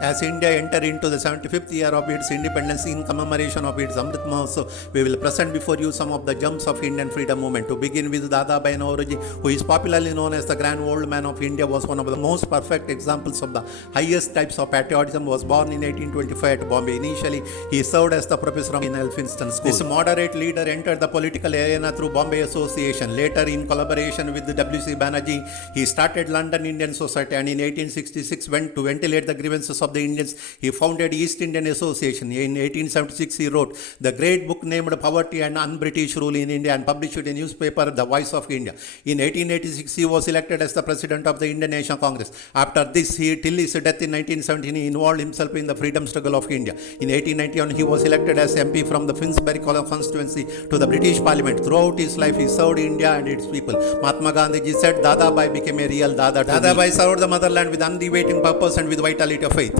As India entered into the 75th year of its independence in commemoration of its Amrit Mahotsav, we will present before you some of the gems of Indian freedom movement. To begin with, Dadabhai Naoroji, who is popularly known as the Grand Old Man of India, was one of the most perfect examples of the highest types of patriotism. Was born in 1825 at Bombay. Initially, he served as the professor in Elphinstone School. This moderate leader entered the political arena through Bombay Association. Later, in collaboration with W.C. Banerjee, he started London Indian Society, and in 1866 went to ventilate the grievances of the Indians. He founded East Indian Association. In 1876, he wrote the great book named Poverty and Un-British Rule in India and published it in newspaper The Voice of India. In 1886, he was elected as the president of the Indian National Congress. After this, till his death in 1917, he involved himself in the freedom struggle of India. In 1891, he was elected as MP from the Finsbury constituency to the British Parliament. Throughout his life, he served India and its people. Mahatma Gandhi said, Dadabhai became a real Dada. Dadabhai served the motherland with undeviating purpose and with vitality of faith.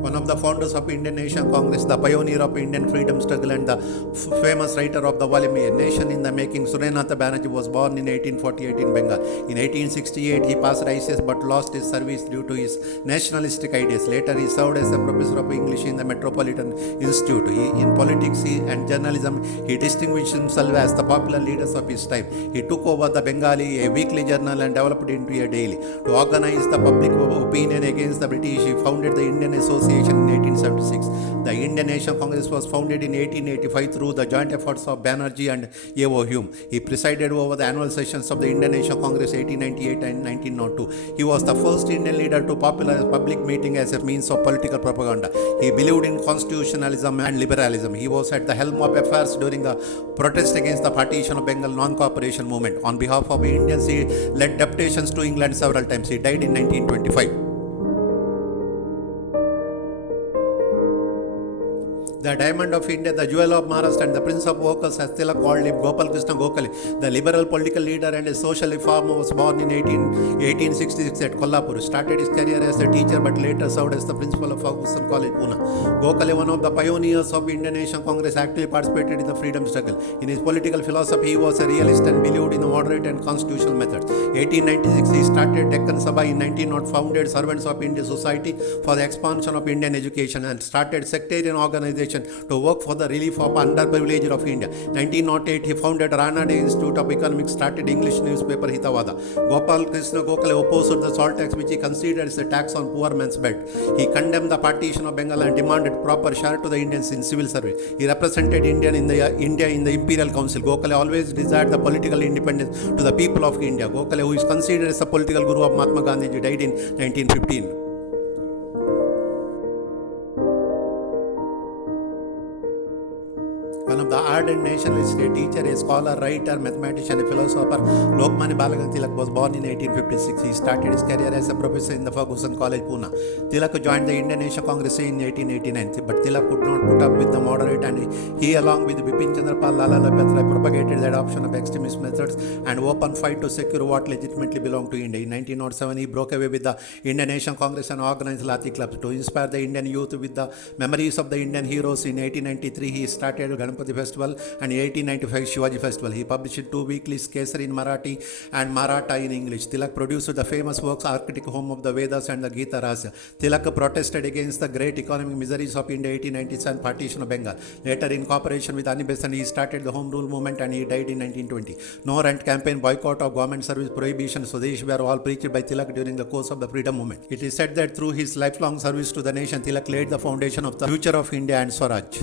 One of the founders of Indian National Congress, the pioneer of Indian freedom struggle, and the famous writer of the volume A Nation in the Making, Suryanatha Banerjee was born in 1848 in Bengal. In 1868, he passed ICS but lost his service due to his nationalistic ideas. Later, he served as a professor of English in the Metropolitan Institute. In politics and journalism, he distinguished himself as the popular leaders of his time. He took over the Bengali, a weekly journal, and developed it into a daily. To organize the public opinion against the British, he founded the Indian Association in 1876. The Indian National Congress was founded in 1885 through the joint efforts of Banerjee and A.O. Hume. He presided over the annual sessions of the Indian National Congress 1898 and 1902. He was the first Indian leader to popularize public meeting as a means of political propaganda. He believed in constitutionalism and liberalism. He was at the helm of affairs during the protest against the partition of Bengal non-cooperation movement. On behalf of Indians, he led deputations to England several times. He died in 1925. The diamond of India, the jewel of Maharashtra, and the prince of workers, as Tilak called him, Gopal Krishna Gokhale, the liberal political leader and a social reformer, was born in 1866 at Kolhapur. Started his career as a teacher but later served as the principal of Ferguson College, Pune. Gokhale, one of the pioneers of Indian National Congress, actively participated in the freedom struggle. In his political philosophy, he was a realist and believed in the moderate and constitutional methods. 1896, he started Deccan Sabha. In 1900, founded Servants of India Society for the expansion of Indian education and started sectarian organization to work for the relief of underprivileged of India. 1908, he founded Ranade Institute of Economics, started English newspaper Hitavada. Gopal Krishna Gokhale opposed the salt tax, which he considered as a tax on poor man's bed. He condemned the partition of Bengal and demanded proper share to the Indians in civil service. He represented India in the Imperial Council. Gokhale always desired the political independence to the people of India. Gokhale, who is considered as the political guru of Mahatma Gandhi, died in 1915. One of the ardent nationalists, a teacher, a scholar, writer, mathematician, a philosopher, Lokmanya Balagan Tilak was born in 1856. He started his career as a professor in the Ferguson College, Pune. Tilak joined the Indian National Congress in 1889, but Tilak could not put up with the moderate, and he along with Bipin Chandra Pal, Lala Lajpat Rai, propagated the adoption of extremist methods and open fight to secure what legitimately belonged to India. In 1907, he broke away with the Indian National Congress and organized Lathi clubs to inspire the Indian youth with the memories of the Indian heroes. In 1893, he started Ganpati Festival, and in 1895 Shivaji Festival. He published two weeklies, Kesari in Marathi and Maratha in English. Tilak produced the famous works Arctic Home of the Vedas and the Gita Rasya. Tilak protested against the great economic miseries of India 1897 partition of Bengal. Later, in cooperation with Ani Besant, he started the Home Rule movement and he died in 1920. No rent campaign, boycott of government service, prohibition, Swadesh were all preached by Tilak during the course of the freedom movement. It is said that through his lifelong service to the nation, Tilak laid the foundation of the future of India and Swaraj.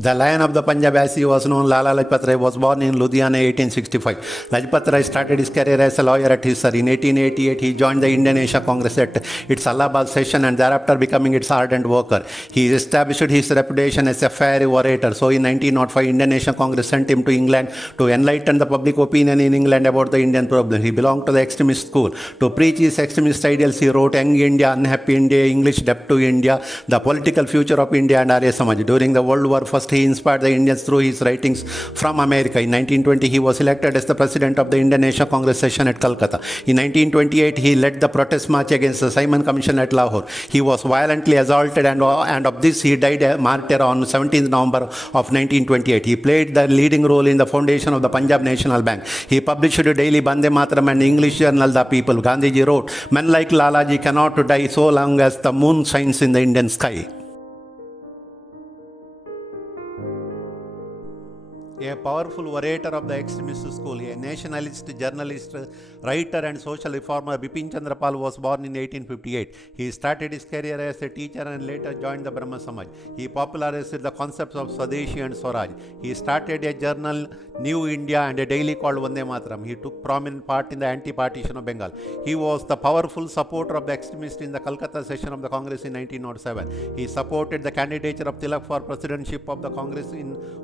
The Lion of the Punjab, as he was known, Lala Lajpat Rai, was born in Ludhiana 1865. Lajpat Rai started his career as a lawyer at Hisar. In 1888, he joined the Indian National Congress at its Allahabad session and thereafter becoming its ardent worker. He established his reputation as a fair orator. So in 1905, Indian National Congress sent him to England to enlighten the public opinion in England about the Indian problem. He belonged to the extremist school. To preach his extremist ideals, he wrote Young India, Unhappy India, English Debt to India, The Political Future of India and Arya Samaj. During the World War I, First, he inspired the Indians through his writings from America. In 1920, he was elected as the president of the Indian National Congress session at Calcutta. In 1928, he led the protest march against the Simon Commission at Lahore. He was violently assaulted, and of this he died a martyr on 17th November of 1928. He played the leading role in the foundation of the Punjab National Bank. He published daily Bande Mataram and English journal The People. Gandhiji wrote, "Men like Lalaji cannot die so long as the moon shines in the Indian sky." A powerful orator of the extremist school, a nationalist, journalist, writer and social reformer, Bipin Chandra Pal was born in 1858. He started his career as a teacher and later joined the Brahma Samaj. He popularized the concepts of Swadeshi and Swaraj. He started a journal, New India, and a daily called Vande Mataram. He took prominent part in the anti-partition of Bengal. He was the powerful supporter of the extremists in the Calcutta session of the Congress in 1907. He supported the candidature of Tilak for presidency of the Congress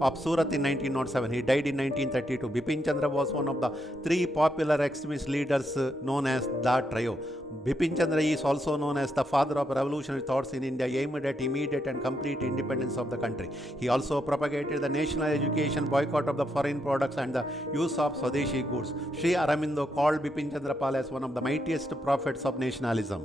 of Surat in 1907. He died in 1932. Bipin Chandra was one of the three popular extremist leaders known as the Trio. Bipin Chandra is also known as the father of revolutionary thoughts in India aimed at immediate and complete independence of the country. He also propagated the national education, boycott of the foreign products and the use of Swadeshi goods. Sri Aurobindo called Bipin Chandra Pal as one of the mightiest prophets of nationalism.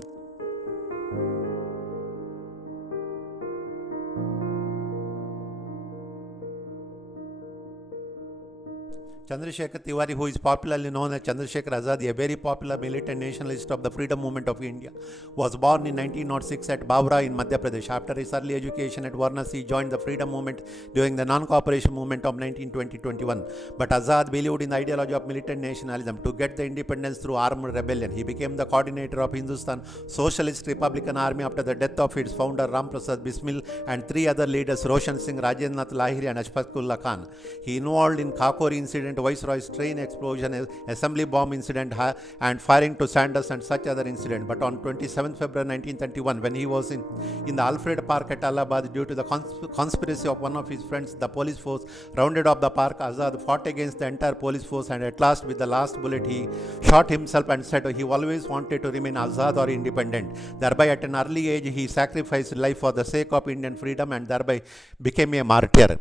Chandrasekhar Tiwari, who is popularly known as Chandrasekhar Azadi, a very popular militant nationalist of the freedom movement of India, was born in 1906 at Bawra in Madhya Pradesh. After his early education at Varanasi, he joined the freedom movement during the non-cooperation movement of 1920-21. But Azad believed in the ideology of militant nationalism to get the independence through armed rebellion. He became the coordinator of Hindustan Socialist Republican Army after the death of its founder Ram Prasad Bismil and three other leaders, Roshan Singh, Rajendranath Lahiri and Ashfaqullah Khan. He involved in Kakori incident, Viceroy's train explosion, assembly bomb incident, and firing to Sanders and such other incident. But on 27 February 1931, when he was in the Alfred Park at Allahabad, due to the conspiracy of one of his friends, the police force rounded off the park. Azad fought against the entire police force, and at last, with the last bullet, he shot himself and said he always wanted to remain Azad or independent. Thereby, at an early age, he sacrificed life for the sake of Indian freedom and thereby became a martyr.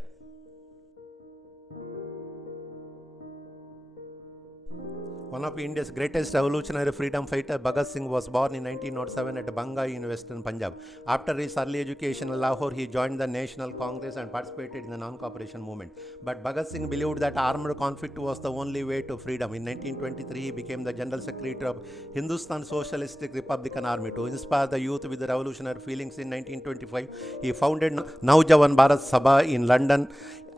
One of India's greatest revolutionary freedom fighters, Bhagat Singh, was born in 1907 at Bangai in western Punjab. After his early education in Lahore, he joined the National Congress and participated in the non-cooperation movement. But Bhagat Singh believed that armed conflict was the only way to freedom. In 1923, he became the General Secretary of Hindustan Socialistic Republican Army. To inspire the youth with the revolutionary feelings in 1925, he founded Naujawan Bharat Sabha in London.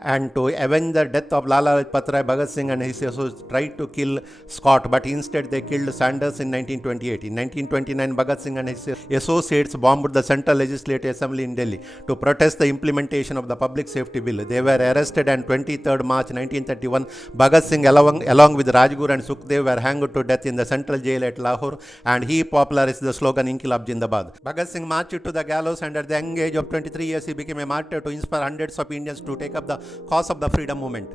And to avenge the death of Lala Lajpat Rai, Bhagat Singh and his associates tried to kill Scott, but instead they killed Sanders in 1928. In 1929, Bhagat Singh and his associates bombed the Central Legislative Assembly in Delhi to protest the implementation of the Public Safety Bill. They were arrested, and 23rd March 1931, Bhagat Singh along with Rajguru and Sukhdev were hanged to death in the Central Jail at Lahore, and he popularized the slogan Inqilab Jindabad. Bhagat Singh marched to the gallows, and at the young age of 23 years, he became a martyr to inspire hundreds of Indians to take up the cause of the freedom movement.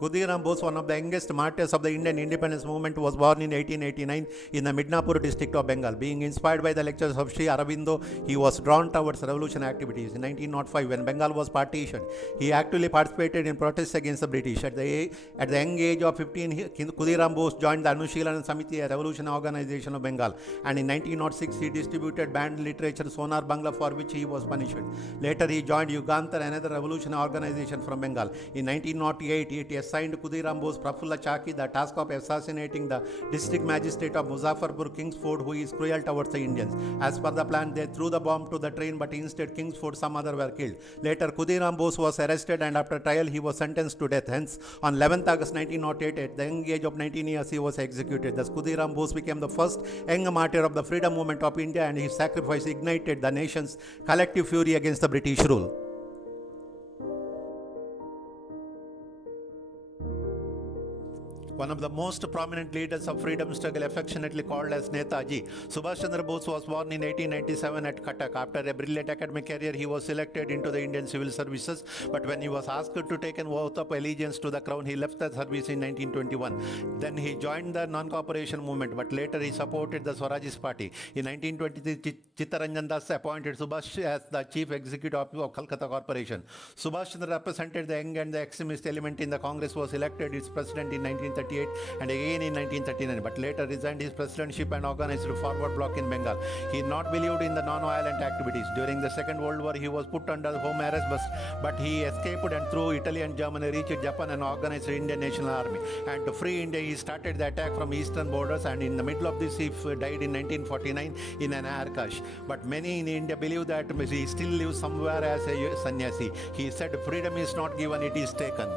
Khudiram Bose, one of the youngest martyrs of the Indian independence movement, was born in 1889 in the Midnapur district of Bengal. Being inspired by the lectures of Sri Aurobindo, he was drawn towards revolution activities. In 1905, when Bengal was partitioned, he actively participated in protests against the British. At the young age of 15, Khudiram Bose joined the Anushilan Samiti, a revolution organization of Bengal. And in 1906, he distributed banned literature Sonar Bangla, for which he was punished. Later, he joined Yugantar, another revolution organization from Bengal. In 1908, it assigned Khudiram Bose Prafulla Chaki the task of assassinating the district magistrate of Muzaffarpur, Kingsford, who is cruel towards the Indians. As per the plan, they threw the bomb to the train, but instead Kingsford, some other were killed. Later, Khudiram Bose was arrested, and after trial, he was sentenced to death. Hence, on 11th August 1908, at the young age of 19 years, he was executed. Thus, Khudiram Bose became the first young martyr of the freedom movement of India, and his sacrifice ignited the nation's collective fury against the British rule. One of the most prominent leaders of freedom struggle, affectionately called as Netaji, Subhash Chandra Bose was born in 1897 at Cuttack. After a brilliant academic career, he was selected into the Indian Civil Services, but when he was asked to take an oath of allegiance to the crown, he left the service in 1921. Then he joined the non-cooperation movement, but later he supported the Swarajist Party. In 1923, Chittaranjan Das appointed Subhash as the chief executive of Calcutta Corporation. Subhash Chandra represented the young and the extremist element in the Congress, was elected its president in 1938 and again in 1939, but later resigned his presidentship and organized a forward bloc in Bengal. He not believed in the non-violent activities. During the Second World War, he was put under home arrest, but he escaped and through Italy and Germany reached Japan and organized the Indian National Army. And to free India, he started the attack from eastern borders, and in the middle of this, he died in 1949 in an air crash. But many in India believe that he still lives somewhere as a sannyasi. He said, "Freedom is not given, it is taken."